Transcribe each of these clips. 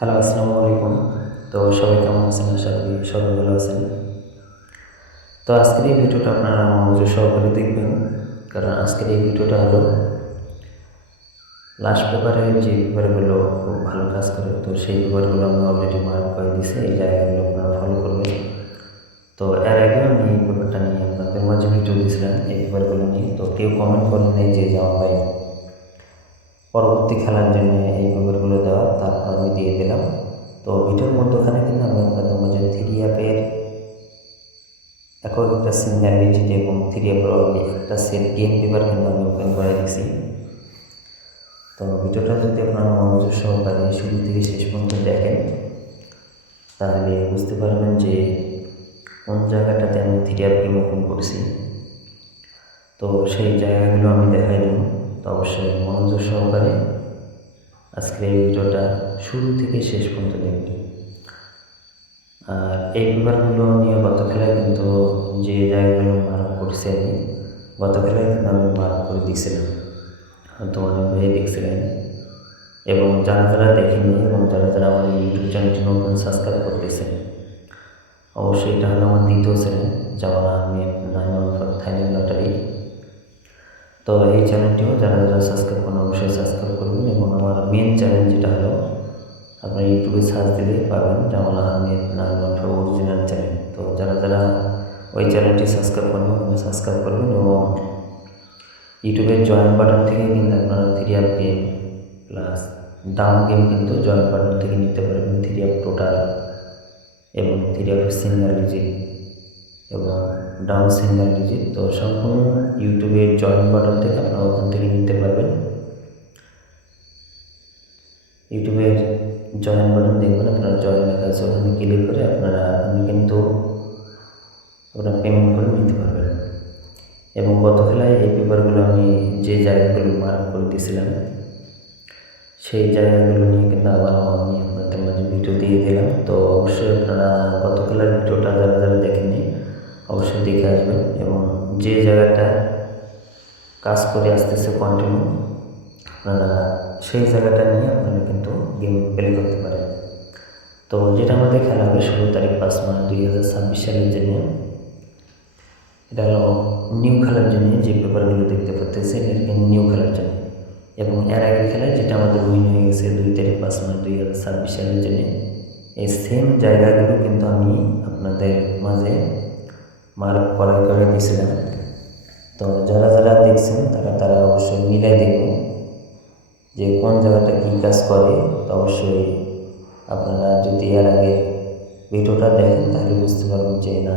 Hello, আসসালামু আলাইকুম। তো সবাই কেমন আছেন? আশা করি সবাই ভালো আছেন। তো আজকের এই ভিডিওটা আপনারা মনোযোগ সহকারে দেখবেন, কারণ আজকের এই ভিডিওটা হলো লাস্ট পেপারে যে পেপারগুলো খুব ভালো কাজ করে, তো সেই পেপারগুলো আমি অলরেডি মার্ক করে দিয়েছি। এই জায়গাগুলো আপনারা ফলো করবেন। তো এর আগে আমি এই পেপারটা নিয়ে আপনাদের মাঝে ভিডিও দিয়েছিলাম, এই পেপারগুলো নিয়ে। তো কেউ কমেন্ট করেন নাই যে আমার ভাই পরবর্তী খেলার জন্য এই পেপারগুলো দেওয়া, তারপর আমি দিয়ে দিলাম। তো ভিডিওর মধ্যখানে কিন্তু আমি আপনাদের মাঝে থ্রি অ্যাপের একটা সিঙ্গেল ডিজিট এবং থ্রি অ্যাপের একটা সেট গেম পেপার কিন্তু আমি ওপেন করে দিয়েছি। তো ভিডিওটা যদি আপনারা মনোযোগ সহকারে শুরু থেকে শেষ পর্যন্ত দেখেন, তাহলে বুঝতে পারবেন যে কোন জায়গাটাতে আমি থ্রি অ্যাপ গেম ওপেন করছি। তো সেই জায়গাগুলো আমি দেখাই দেব। তো অবশ্যই মনোযোগ সহকারে আজকের এই ভিডিওটা শুরু থেকে শেষ পর্যন্ত দেখবেন। আর এই পেপারগুলো নিয়ে গত খেলায় কিন্তু যে জায়গাগুলো মার্ক করছি আমি, গত খেলায় কিন্তু আমি মার্ক করে দিয়েছিলাম, হয়তো অনেক ভাই দেখছিলেন। এবং যারা যারা দেখেননি এবং যারা যারা আমার ইউটিউব চ্যানেলটি নতুন সাবস্ক্রাইব করতেছেন, অবশ্যই এটা হলো আমার দ্বিতীয় চ্যানেল, যেমন আমি থাইল্যান্ড লটারি। তো এই চ্যানেলটিও যারা যারা সাবস্ক্রাইব করেন অবশ্যই সাবস্ক্রাইব করবেন। এবং আমার মেন চ্যানেল যেটা হলো, আপনার ইউটিউবে সার্চ দিলে পাবেন জামাল আহমেদ অরিজিনাল চ্যানেল। তো যারা যারা ওই চ্যানেলটি সাবস্ক্রাইব করবেন সাবস্ক্রাইব করবেন। এবং ইউটিউবের জয়েন বাটন থেকে কিন্তু আপনারা three app game plus down game কিন্তু জয়েন বাটন থেকে নিতে পারবেন। থ্রি অ্যাপ টোটাল এবং থ্রি অ্যাপ সিঙ্গেল ডিজিট এবং ডাউন সিঙ্গেল ডিজিট। তো সম্পূর্ণ ইউটিউবের জয়েন বাটন থেকে আপনারা ওখান থেকে নিতে পারবেন। ইউটিউবের জয়েন বাটন দেখবেন, আপনারা জয়েন লেখা আছে, ওখানে ক্লিক করে আপনি কিন্তু আপনার পেমেন্ট করে নিতে পারবেন। এবং গত খেলায় এই পেপারগুলো আমি যে জায়গাগুলো মার্ক করে দিয়েছিলাম, সেই জায়গাগুলো নিয়ে কিন্তু আবার আমি আপনাদের মাঝে ভিডিও দিয়ে দিলাম। তো অবশ্যই আপনারা গত খেলার ভিডিওটা যারা যারা দেখেননি অবশ্যই দেখে আসবেন। এবং যে জায়গাটা কাজ করে আসতেছে কন্টিনিউ, আপনারা সেই জায়গাটা নিয়ে আপনারা কিন্তু গেম প্লে করতে পারেন। তো যেটা আমাদের খেলা হবে 16 তারিখ 5 মার্চ 2026 সালের জন্য, এটা হলো নিউ খেলার জন্য যে পেপারগুলো দেখতে পাচ্ছেন, এটা নিউ খেলার জন্য। এবং এর আগের খেলায় যেটা আমাদের উইন হয়ে গেছে 2 তারিখ 5 মার্চ 2026 সালের জন্য, এই সেম জায়গাগুলো কিন্তু আমি আপনাদের মাঝে মার্ক করে দিয়েছিলাম। তো যারা যারা দেখছেন তারা তারা অবশ্যই মিলাই দেখবেন যে কোন জায়গাটা কী কাজ করে। তো অবশ্যই আপনারা যদি এর আগে ভিডিওটা দেখেন তাহলে বুঝতে পারবেন যে না,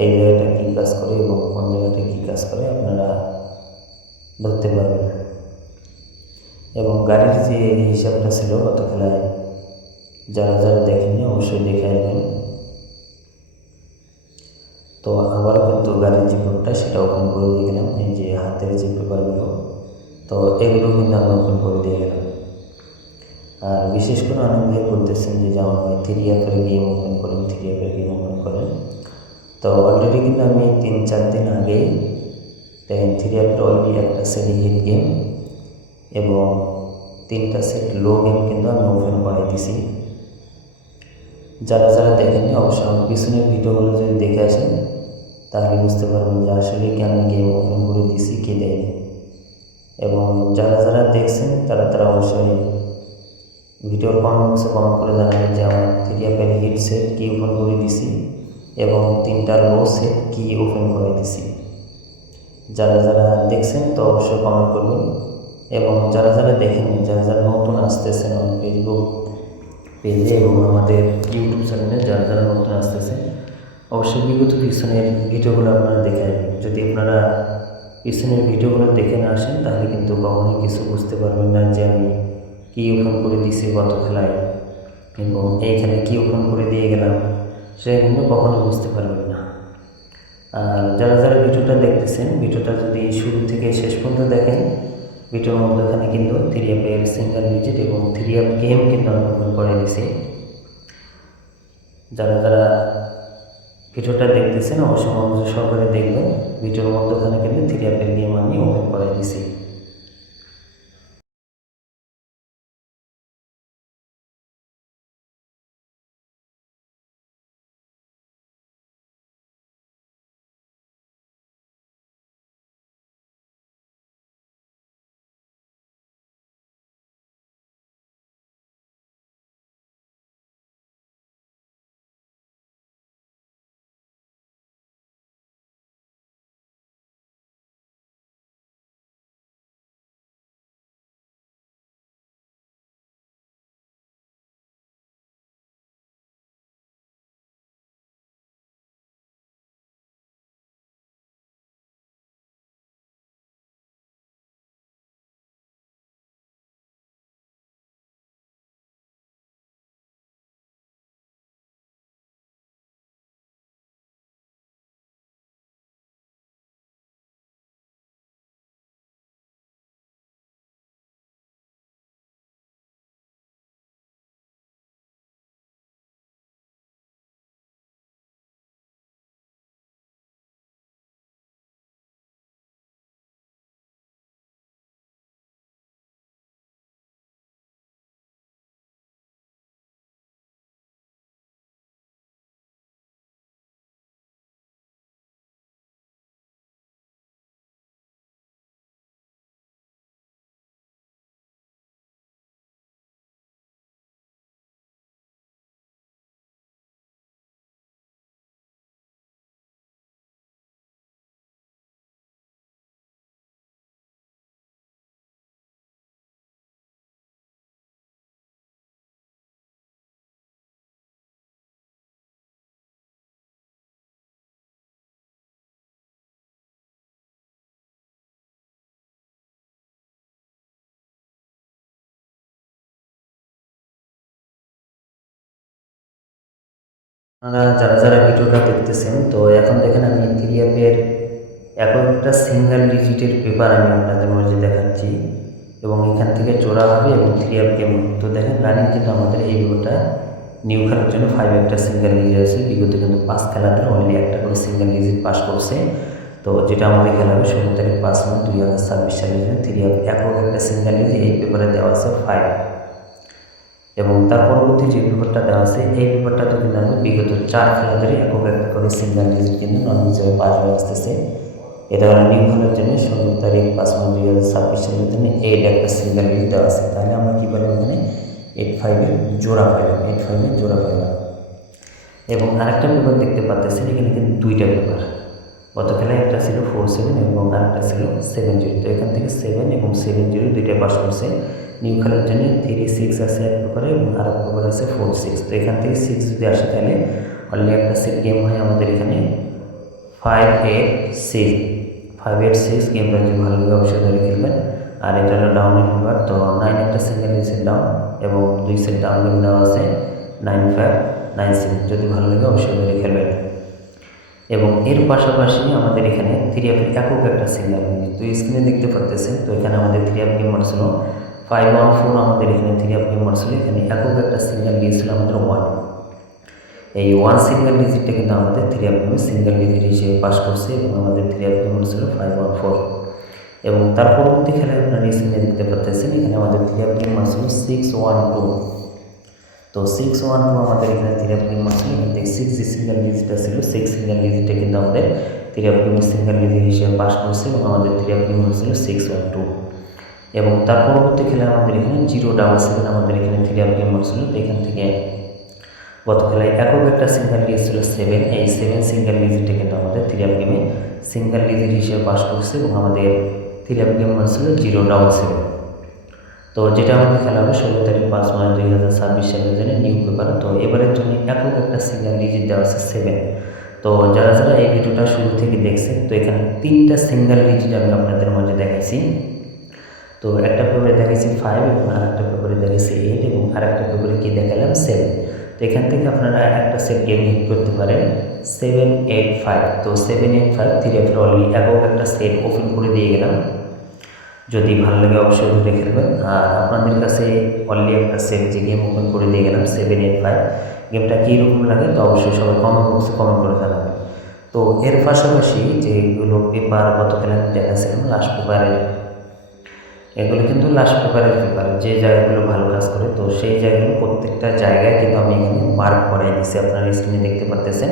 এই জায়গাটা কী কাজ করে এবং কোন জায়গাটা কী কাজ করে আপনারা ধরতে পারবেন। এবং গাড়ির যে হিসাবটা ছিল গত খেলায়, যারা যারা দেখেননি অবশ্যই দেখে আসবেন। তো আবারও কিন্তু গাড়ির যে পেপারটা সেটা ওপেন করে দিয়ে গেলাম। এই যে হাতের যে পেপারগুলো, তো এগুলো কিন্তু আমি ওপেন করে দিয়ে গেলাম। আর বিশেষ করে অনেক ভাই বলতেছেন যে আমার ভাই থ্রি অ্যাপের গেম ওপেন করেন, থ্রি অ্যাপের গেম ওপেন করেন। তো অলরেডি কিন্তু আমি 3-4 দিন আগেই থ্রি অ্যাপের অলরেডি একটা সেট হিট গেম এবং 3টা সেট লো গেম কিন্তু আমি ওপেন করাই দিছি। যারা যারা দেখেননি অবশ্যই আমার পিছনের ভিডিওগুলো যদি দেখে আসেন তাহলে বুঝতে পারবেন যে আসলে কি আমি গেম ওপেন করে দিছি কি দেয়নি। এবং যারা যারা দেখছেন তারা তারা অবশ্যই ভিডিওর কমেন্ট বক্সে কমেন্ট করে জানাবেন যে আমার থ্রি অ্যাপের হিট সেট কী ওপেন করে দিছি এবং 3টা লো সেট কী ওপেন করে দিছি। যারা যারা দেখছেন তো অবশ্যই কমেন্ট করবেন। এবং যারা যারা দেখেননি, যারা যারা নতুন আসতেছেন আমার ফেসবুক পেজে এবং আমাদের ইউটিউব চ্যানেলে যারা যারা নতুন আসতেছে, অবশ্যই বিগত পিছনের ভিডিওগুলো আপনারা দেখে আসবেন। যদি আপনারা পিছনের ভিডিওগুলো দেখে না আসেন তাহলে কিন্তু কখনোই কিছু বুঝতে পারবেন না যে আমি কী ওপেন করে দিয়েছি গত খেলায় এবং এইখানে কী ওপেন করে দিয়ে গেলাম, সেটা কিন্তু কখনো বুঝতে পারবেন না। আর যারা যারা ভিডিওটা দেখতেছেন, ভিডিওটা যদি শুরু থেকে শেষ পর্যন্ত দেখেন, ভিডিওর মধ্যখানে কিন্তু থ্রি অ্যাপের সিঙ্গেল ডিজিট এবং থ্রি অ্যাপ গেম কিন্তু আমি ওপেন করে দিয়েছি। যারা যারা ভিডিওটা দেখতেছেন অবশ্যই মনোযোগ সহকারে দেখবেন। ভিডিওর মধ্যখানে কিন্তু থ্রি অ্যাপের গেম আমি ওপেন করে দিয়েছি। আপনারা যারা যারা ভিডিওটা দেখতেছেন, তো এখন দেখেন আমি 3 অ্যাপের একটা সিঙ্গেল ডিজিটের পেপার আমি আপনাদের মাঝে দেখাচ্ছি এবং এখান থেকে জোড়া হবে এবং 3 অ্যাপ গেম। তো দেখেন রানিং কিন্তু আমাদের এই ভিডিওটা নিউ খেলার জন্য 5 একটা সিঙ্গেল ডিজিট আছে। বিগত কিন্তু 5 খেলাতে অনলি একটা করে সিঙ্গেল ডিজিট পাস করছে। তো যেটা আমাদের খেলা হবে 16 তারিখ 5 মাস 2026 সালে 3 অ্যাপ একটা সিঙ্গেল ডিজিট এই পেপারে দেওয়া আছে 5। এবং তার পরবর্তী যে পেপারটা দেওয়া আছে এই পেপারটাতে কিন্তু আমি বিগত 4 খেলা ধরে একটা করে সিঙ্গেল ডিজিট কিন্তু নন হিসেবে পাস হয়ে আসতেছে। এটা হলো নিউ খেলার জন্য 16 তারিখ 5 মাস 2026 সালের জন্য একটা সিঙ্গেল ডিজিট দেওয়া আছে। তাহলে আমরা কী পাইলাম এখানে 85 জোড়া পাইলাম, 85 জোড়া পাইলাম। এবং আরেকটা পেপার দেখতে পাচ্ছেন, এখানে কিন্তু 2টা পেপার। গত খেলায় একটা ছিল 47 এবং আরেকটা ছিল 70। তো এখান থেকে 7 এবং 70 2টা পাস করছে। নিউ খেলার জন্য 36 আছে এক পেপারে এবং আর এক পেপার আছে 46। তো এখান থেকে 6 যদি আসে তাহলে অনলি একটা সেট গেম হয় আমাদের এখানে 586 গেমটা যদি ভালো লাগে অবশ্যই ধরে খেলবেন। আর এটা হলো ডাউনের পেপার। তো 9 একটা সিঙ্গেল ডিজিট ডাউন এবং 2 সেট ডাউন গেম দেওয়া আছে 9596। যদি ভালো লাগে অবশ্যই ধরে খেলবেন। এবং এর পাশাপাশি আমাদের এখানে 3 অ্যাপ একটা সিঙ্গেল ডিজিট। তো স্ক্রিনে দেখতে পাচ্ছেন, তো এখানে আমাদের 3 অ্যাপ গেম ছিল 514। আমাদের এখানে 3 অ্যাপ গেম ছিল, এখানে একটা সিঙ্গেল ডিজিট ছিল আমাদের 1। এই 1 সিঙ্গেল ডিজিটটা কিন্তু আমাদের 3 অ্যাপ গেমে সিঙ্গেল ডিজিট হিসেবে পাস করছে এবং আমাদের 3 অ্যাপ গেম ছিল 514। এবং তার পরবর্তী খেলায় আপনারা স্ক্রিনে দেখতে পাচ্ছেন, এখানে আমাদের 3 অ্যাপ গেম ছিল 612। তো 612 আমাদের এখানে 3 অ্যাপ গেম ছিল। এখান থেকে 6 যে সিঙ্গেল ডিজিটটা ছিল 6 সিঙ্গেল ডিজিটটা কিন্তু আমাদের 3 অ্যাপ গেমের সিঙ্গেল ডিজিট হিসেবে পাস করছে এবং আমাদের 3 অ্যাপ গেম ছিল 612। এবং তার পরবর্তী খেলায় আমাদের এখানে 077 আমাদের এখানে 3 অ্যাপ গেম ছিল। তো এখান থেকে গত খেলায় একটা সিঙ্গেল ডিজিট ছিল 7। এই 7 সিঙ্গেল ডিজিটটা কিন্তু আমাদের 3 অ্যাপ গেমে সিঙ্গেল ডিজিট হিসেবে পাস করছে এবং আমাদের 3 অ্যাপ গেম ছিল 077। তো যেটা আমাদের খেলা হবে 16 তারিখ 5 মাস 2026 সালের জন্য নিউ পেপার। তো এবারের জন্য একটা সিঙ্গেল ডিজিট দেওয়া আছে 7। তো যারা যারা এই ভিডিওটা শুরু থেকে দেখছেন, তো এখানে 3টা সিঙ্গেল ডিজিট আমি আপনাদের মাঝে দেখাইছি। তো একটা পেপারে দেখাইছি 5 এবং আরেকটা পেপারে দেখাইছি 8 এবং আরেকটা পেপারে কি দেখালাম 7। তো এখান থেকে আপনারা একটা সেট গেম হিট করতে পারেন 785। তো 785 3 অ্যাপের অলরেডি একটা সেট ওপেন করে দিয়ে গেলাম। যদি ভালো লাগে অবশ্যই ধরে খেলবেন। আর আপনাদের কাছে অলরেডি একটা সেট যে গেম ওপেন করে দিয়ে গেলাম 785 গেমটা কীরকম লাগে তো অবশ্যই সবাই কমেন্ট বক্সে কমেন্ট করে জানাবেন। তো এর পাশাপাশি যেগুলো পেপার গত খেলা দেখাচ্ছিলাম লাস্ট পেপারের, এগুলো কিন্তু লাস্ট পেপারের পেপার যে জায়গাগুলো ভালো কাজ করে, তো সেই জায়গাগুলো প্রত্যেকটা জায়গায় কিন্তু আমি এখানে মার্ক করাই দিচ্ছি। আপনারা স্ক্রিনে দেখতে পাচ্ছেন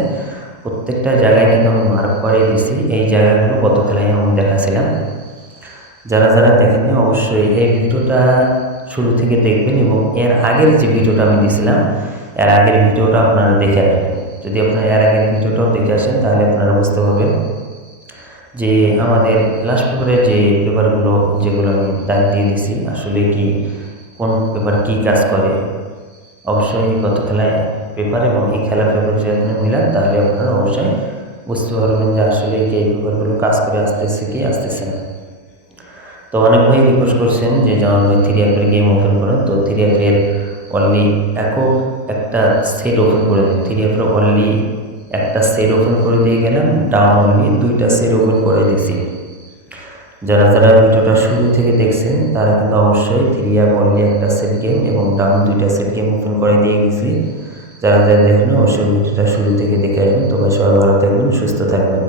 প্রত্যেকটা জায়গায় কিন্তু আমি মার্ক করাই দিচ্ছি। এই জায়গাগুলো গত খেলায় আমি দেখাছিলাম। যারা যারা দেখেননি অবশ্যই এই ভিডিওটা শুরু থেকে দেখবেন এবং এর আগের যে ভিডিওটা আমি দিয়েছিলাম এর আগের ভিডিওটা আপনারা দেখে আসবেন। যদি আপনারা এর আগের ভিডিওটাও দেখে আসেন তাহলে আপনারা বুঝতে পারবেন যে আমাদের লাস্ট পেপারে যে পেপারগুলো যেগুলো আমি দাগ দিয়ে দিছি আসলে কি কোন পেপার কী কাজ করে। অবশ্যই গত খেলায় পেপার এবং এই খেলার পেপার যদি আপনি মিলান তাহলে আপনারা অবশ্যই বুঝতে পারবেন যে আসলে কি এই পেপারগুলো কাজ করে আসতেছে কি আসতেছে না। তো অনেক ভাই রিকোয়েস্ট করছেন যে যেমন 3 অ্যাপের গেম ওপেন করেন। তো 3 অ্যাপের অলরেডি একটা সেট ওপেন করে দিন। 3 অ্যাপের অলরেডি একটা সেট ওপেন করে দিয়ে গেলাম, ডাউন অলরেডি 2টা সেট ওপেন করে দিয়েছি। যারা যারা ভিডিওটা শুরু থেকে দেখছেন তারা কিন্তু অবশ্যই 3 অ্যাপ অলরেডি একটা সেট গেম এবং ডাউন 2টা সেট গেম ওপেন করে দিয়ে গেছি। যারা যারা দেখেন অবশ্যই ভিডিওটা শুরু থেকে দেখে আসবেন। তবে সবাই ভালো থাকবেন, সুস্থ থাকবেন।